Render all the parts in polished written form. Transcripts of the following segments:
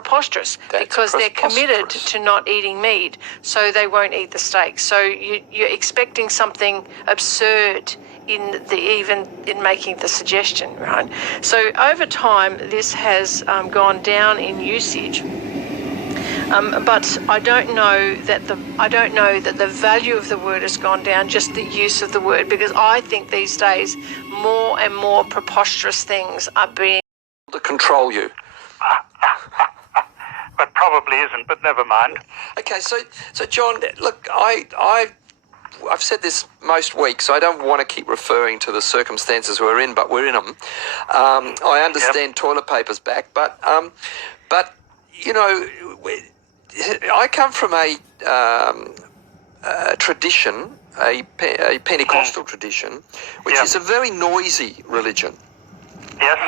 preposterous. That's because they're committed preposterous. to not eating meat, so they won't eat the steak. So you're expecting something absurd in making the suggestion, right? So over time, this has gone down in usage. But I don't know that the value of the word has gone down, just the use of the word, because I think these days more and more preposterous things are being To control you. But probably isn't, but never mind. Okay, so John, look, I've said this most weeks, so I don't want to keep referring to the circumstances we're in, but we're in them. I understand toilet paper's back, but you know, I come from a tradition, a Pentecostal tradition, which is a very noisy religion. Yes,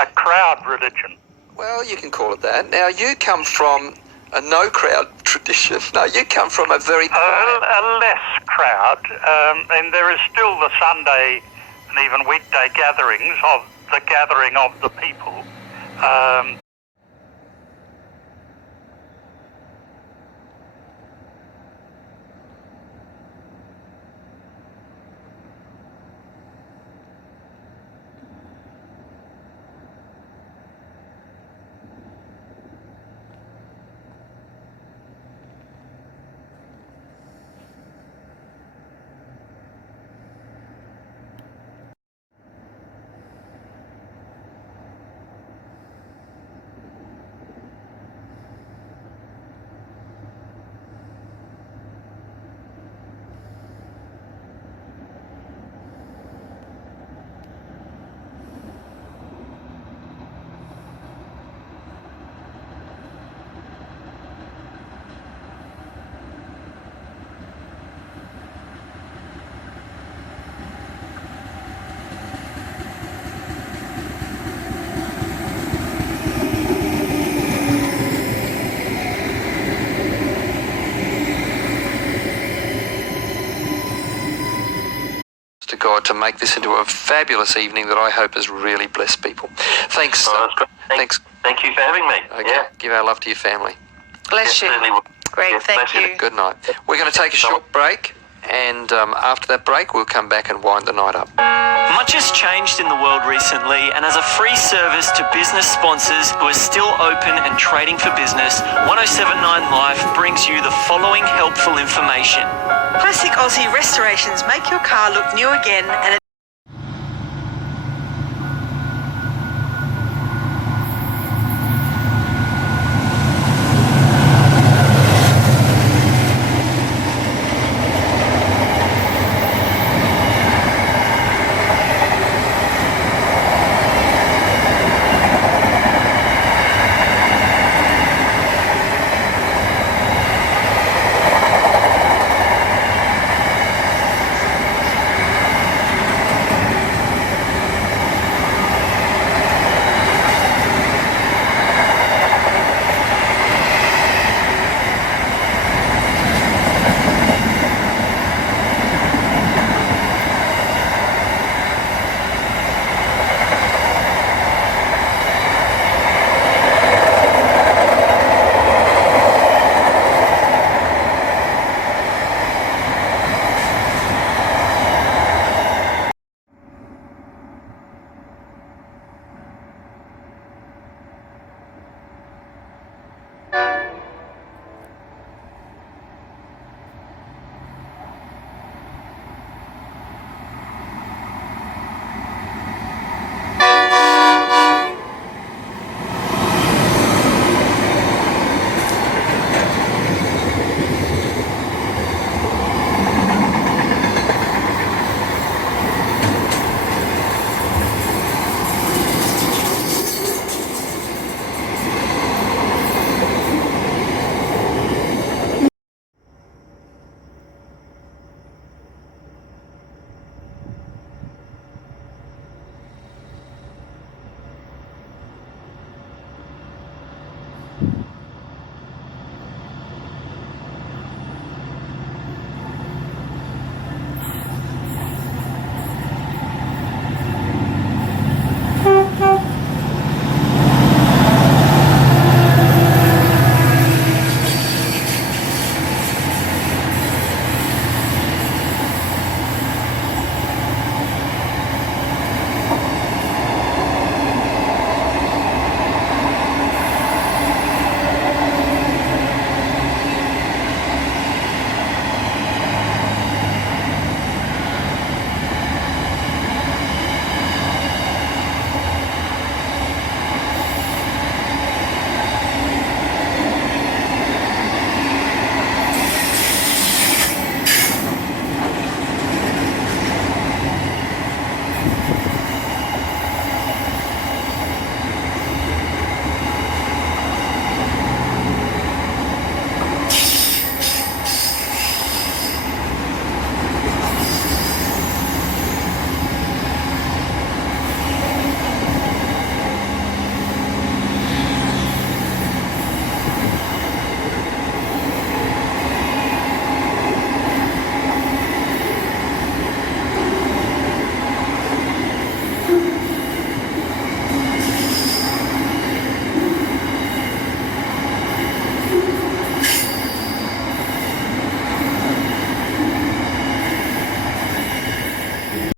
a crowd religion. Well, you can call it that. Now, you come from a no-crowd tradition. No, you come from a very quiet... A less crowd, and there is still the Sunday and even weekday gatherings of the gathering of the people. to God to make this into a fabulous evening that I hope has really blessed people. Thanks. Oh, that's great. Thanks. Thank you for having me. Okay. Yeah. Give our love to your family. Bless you. Certainly will. Great, Yes, thank bless you. you. Good night. We're going to take a short break, and after that break, we'll come back and wind the night up. Much has changed in the world recently, and as a free service to business sponsors who are still open and trading for business, 1079 Life brings you the following helpful information. Classic Aussie restorations make your car look new again and